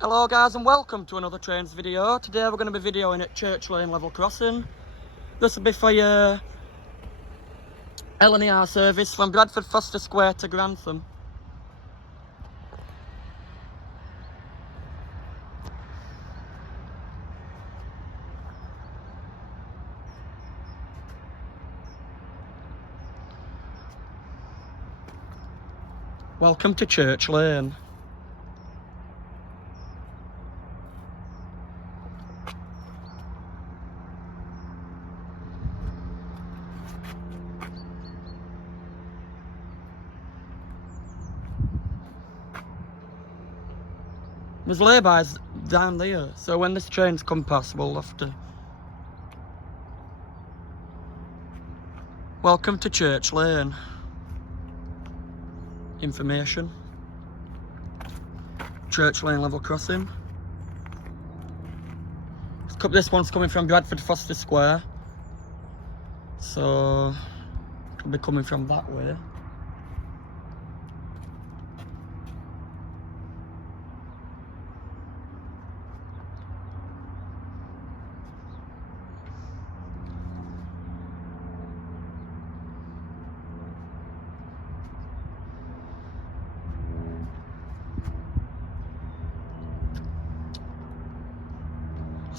Hello guys and welcome to another trains video. Today we're going to be videoing at Church Lane level crossing. This will be for your LNER service from Bradford Foster Square to Grantham. Welcome to Church Lane. There's lay-bys down there, so when this train's come past we'll have to... Welcome to Church Lane. Information. Church Lane level crossing. This one's coming from Bradford Foster Square, so it'll be coming from that way.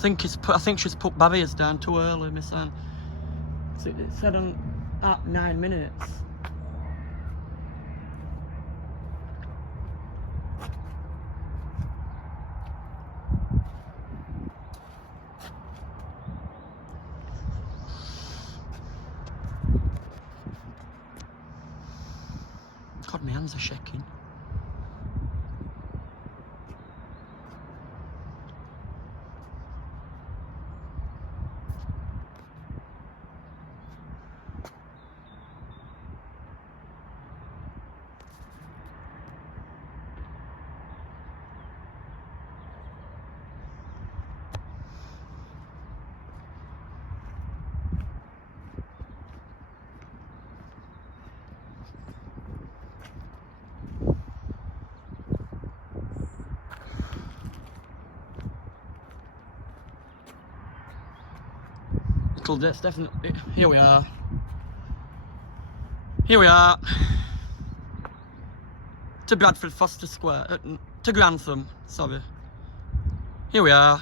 I think she's put barriers down too early, Miss Anne. It said at 9 minutes. God, my hands are shaking. It's definitely... Here we are. Here we are. To Bradford Foster Square. To Grantham, sorry. Here we are.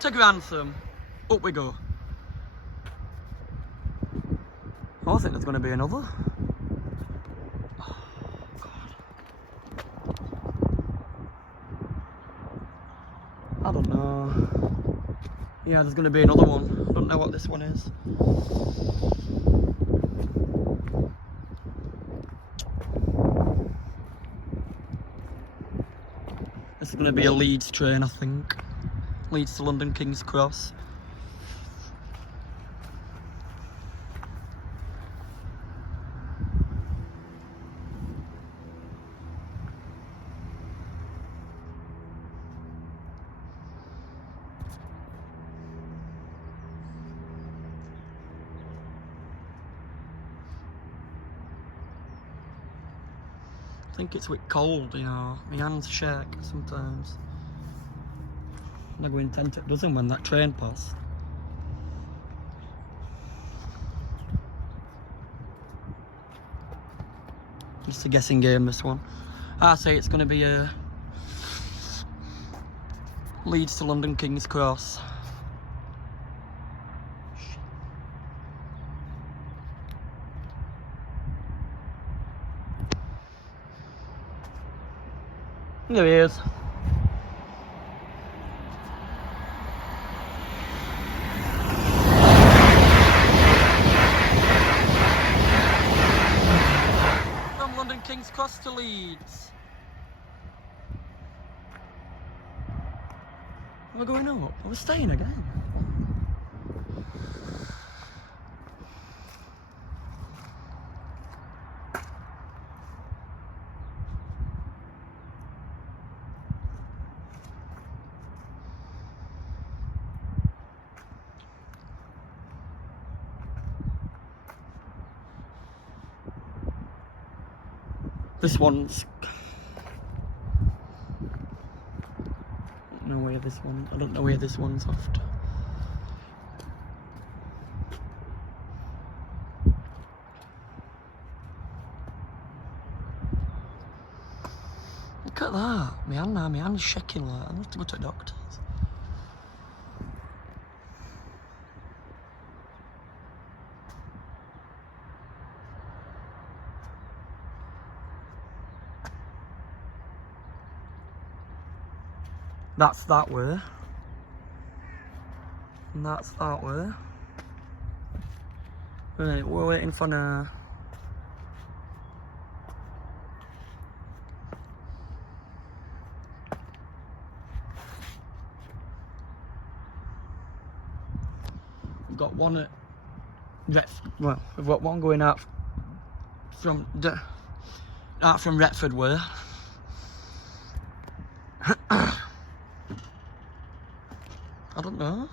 To Grantham. Up we go. Oh, I think there's going to be another. Oh, God. I don't know. Yeah, there's going to be another one. I don't know what this one is. This is going to be a Leeds train, I think. Leeds to London King's Cross. I think it's a bit cold, you know. My hands shake sometimes. I'm not going to intend it doesn't when that train passed. Just a guessing game, this one. I say it's going to be a Leeds to London King's Cross. There he is. King's Cross to Leeds. Am I going up? Are we staying again? This one's... I don't know where this one's after. Look at that. My hand's shaking like I need to go to the doctor's. That's that way. And that's that way. Right, we're waiting for now. We've got one at well, we've got one going out from Retford way. I don't know.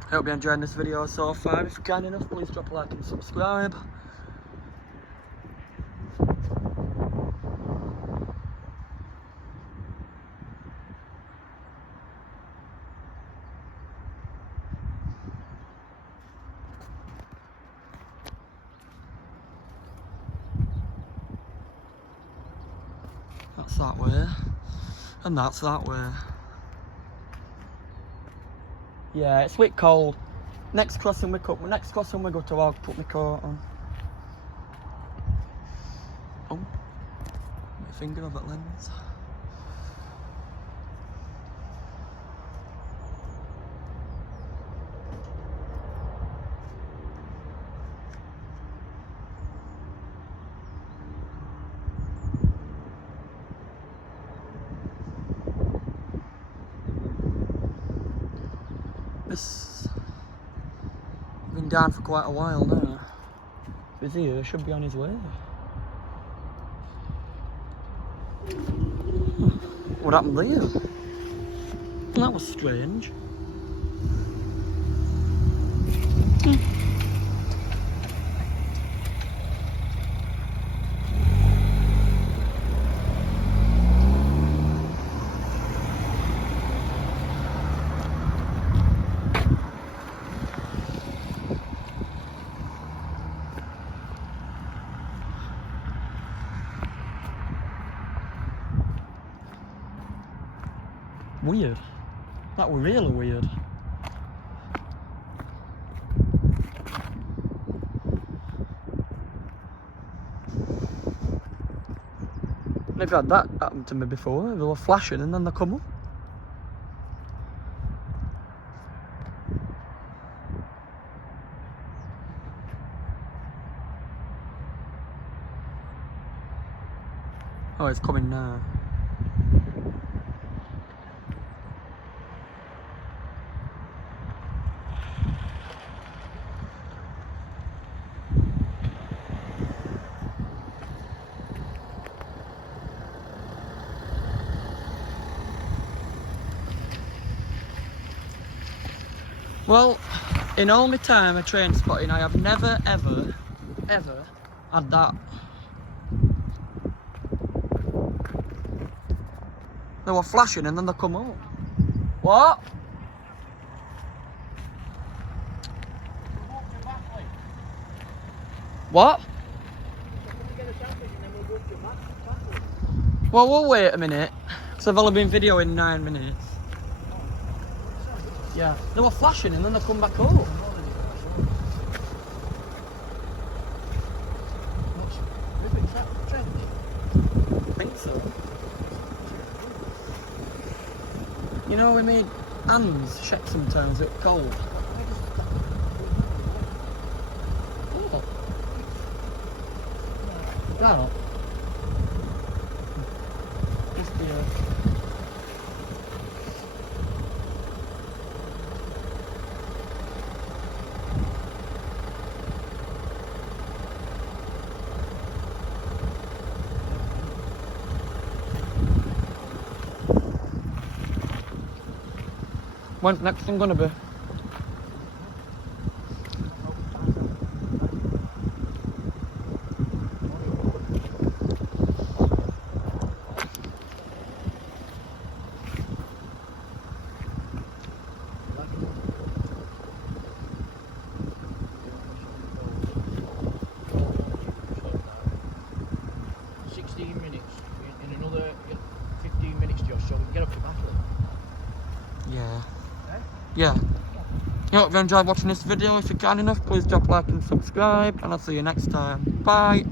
I hope you're enjoying this video so far. If you're kind enough, please drop a like and subscribe. That's that way, and that's that way. Yeah, it's a bit cold. Next crossing we go to, I'll put my coat on. Oh, my finger over that lens. This been down for quite a while now. If he's here, he should be on his way. What happened there? That was strange. Weird. That was really weird. I've had that happen to me before. They were flashing and then they come up. Oh, it's coming now. Well, in all my time of train spotting, I have never, ever had that. They were flashing and then they come up. What? What? Well, we'll wait a minute, because I've only been videoing 9 minutes. Yeah, they were flashing and then they come back up. I think so. You know, we made hands shake sometimes, it's cold. Oh. That. Just the. When's next thing gonna be? In another 15 minutes, Josh, so we can get up to Batley. Yeah. Yeah. I hope you enjoyed watching this video. If you're kind enough, please drop a like and subscribe, and I'll see you next time. Bye.